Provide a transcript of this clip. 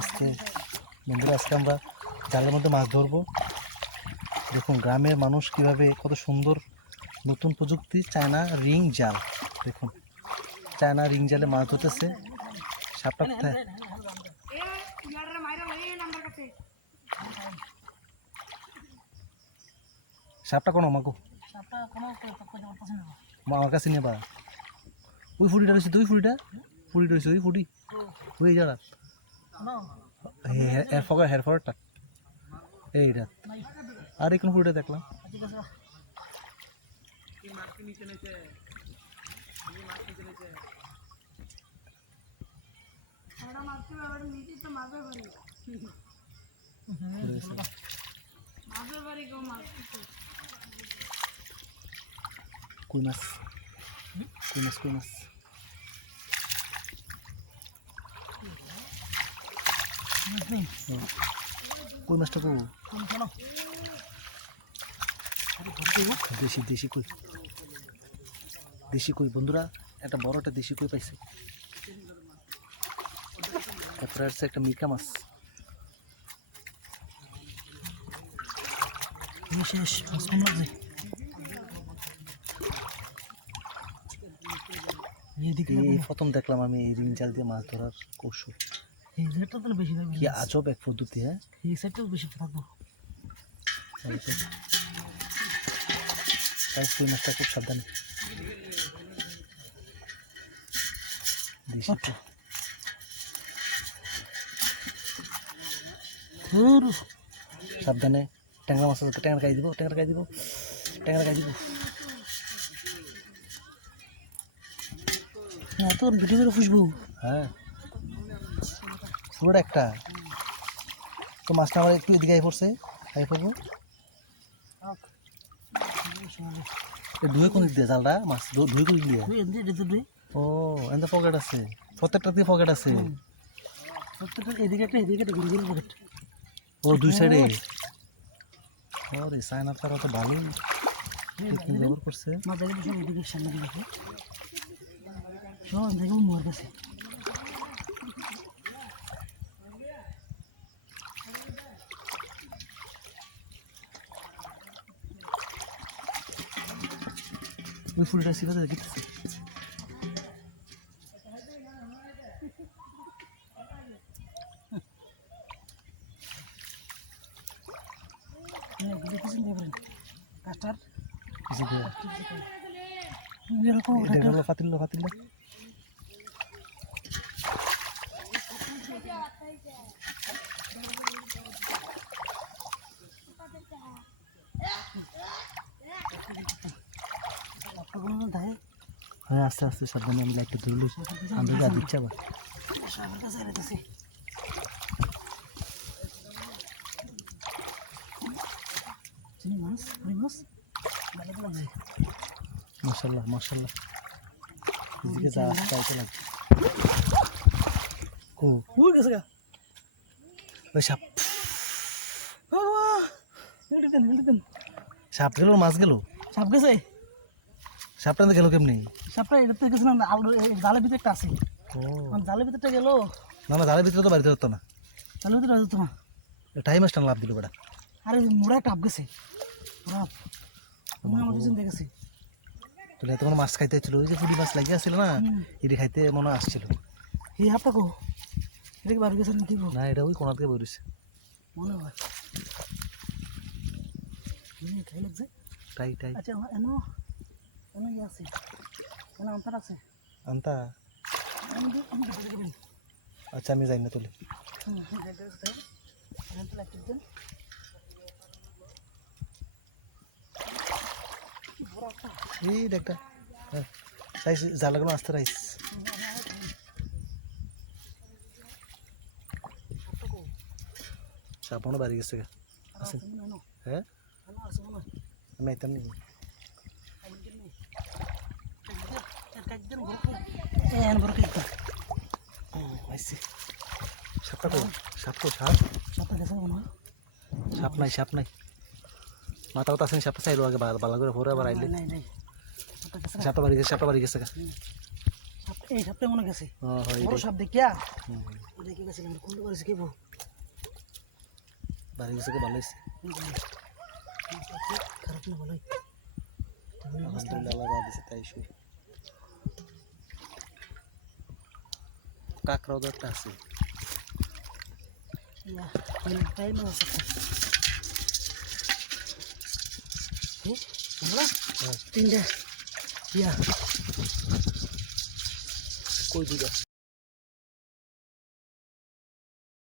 আজকে বন্ধুরা আজকে আমরা জালের মধ্যে মাছ ধরবো। দেখুন গ্রামের মানুষ কিভাবে কত সুন্দর নতুন প্রযুক্তি চায়না রিং জাল, দেখুন চায়না রিং জালে মাছ ধরতেছে। সাপটা কোথায়? সাপটা কোনো আমাকে আমার কাছে নিয়ে বা ওই ফুটিটা রয়েছে, তুই ফুটিটা ফুটি রয়েছে, ওই ফুটি ওই যারা হেরফরটা এইটা আর এই কোন ফুটিটা দেখলাম। কই মাছ, কই মাছ, কই মাছ, কই মাছটা কো দেশি দেশি কই, দেশি কই বন্ধুরা, একটা বড় একটা দেশি কই পাইছে। তারপরে আছে একটা মিকা মাছ। শেষ মাছ কম লাগছে। এই প্রথম দেখলাম আমি এই রিং জাল দিয়ে মাছ ধরার কৌশল। এই জায়গাটা তো বেশি কি আজব এক পদ্ধতি। হ্যাঁ এই সাইডটাও বেশি থাকবো। কই মাছটা খুব সাবধানে, সাবধানে। ট্যাংরা মাছ আছে, ট্যাংরা খাই দিব, ট্যাংরা খাই দিব, ট্যাংরা খাই দিব। তো ভিডিও করে ফুসবো। হ্যাঁ পুরোটা একটা তো মাছটা আমার একটু এদিকে আই পড়ছে, আই পড়বো। ধুয়ে কোন দিক দিয়ে জালটা মাছ ধুয়ে কোন দিক দিয়ে? ও এতে পকেট আছে, প্রত্যেকটা দিয়ে পকেট আছে। এদিকে একটা এদিকে একটা গুড়ি পকেট। ও দুই সাইডে। ওরে সাইনা তারা তো ভালোই ব্যবহার করছে। মোর কাছে ওই ফুলটা ছিল দেখতেছি। ফাতিল ফাতিল হ্যাঁ আস্তে আস্তে সাবধানে। আমি লাইটটা ধরলে আমি যা দিচ্ছে আবার মাশাআল্লাহ মাশাআল্লাহ। এদিকে যা আসতে আইতে লাগছে। কো ওই গেছে গা ওই সাপ, সাপ গেল, মাছ গেল, সাপ গেছে। সাপটা গেল কেমনি? সাপটা এটা তো গেছে না, জালের ভিতরে একটা আছে। ও জালের ভিতরটা গেল। না না জালের ভিতরে তো বাড়িতে হতো না, জালের ভিতরে হতো না। টাইম আসটান লাভ দিল বেটা। আরে মোড়া টাপ গেছে আমার পিছন দেখেছি। তাহলে এত মাছ খাইতে ছিল, ওই যে পুরি মাছ লাগিয়ে আসছিল না, এটি খাইতে মনে আসছিল। এই হাপটা কো এটা কি বাড়ি গেছে নাকি? না এটা ওই কোনা থেকে বেরিয়েছে মনে হয়। খাই লাগছে টাই টাই। আচ্ছা এনো এনো ইয়ে আছে, এনো আন্তার আছে, আন্তা। আচ্ছা আমি যাই না তোলে। এই একটা জাল লাগানো আসতে রাইস। সাপনো বাড়ি গেছে আছে। হ্যাঁ আমি আইতাম নি সাপটা কো, সাপ তো সাপ, সাপটা গেছে মনে হয়। সাপ নাই, সাপ নাই, মাথা কথা আসেনি। সাপটা চাইলো আগে বালা করে ভরে আবার আইলে। সাপটা বাড়ি গেছে, সাপটা বাড়ি গেছে। এই সাপটা মনে গেছে বড় সাপ দেখিয়া। রেখে গেছিলাম কোন করেছে কি বাড়ি গেছে ভালো হয়েছে খারাপ না ভালোই আলহামদুলিল্লাহ আল্লাহ যা দিছে তাই শুই কাকড়াও তো একটা আছে টাইম আছে তিনটা কই দিবা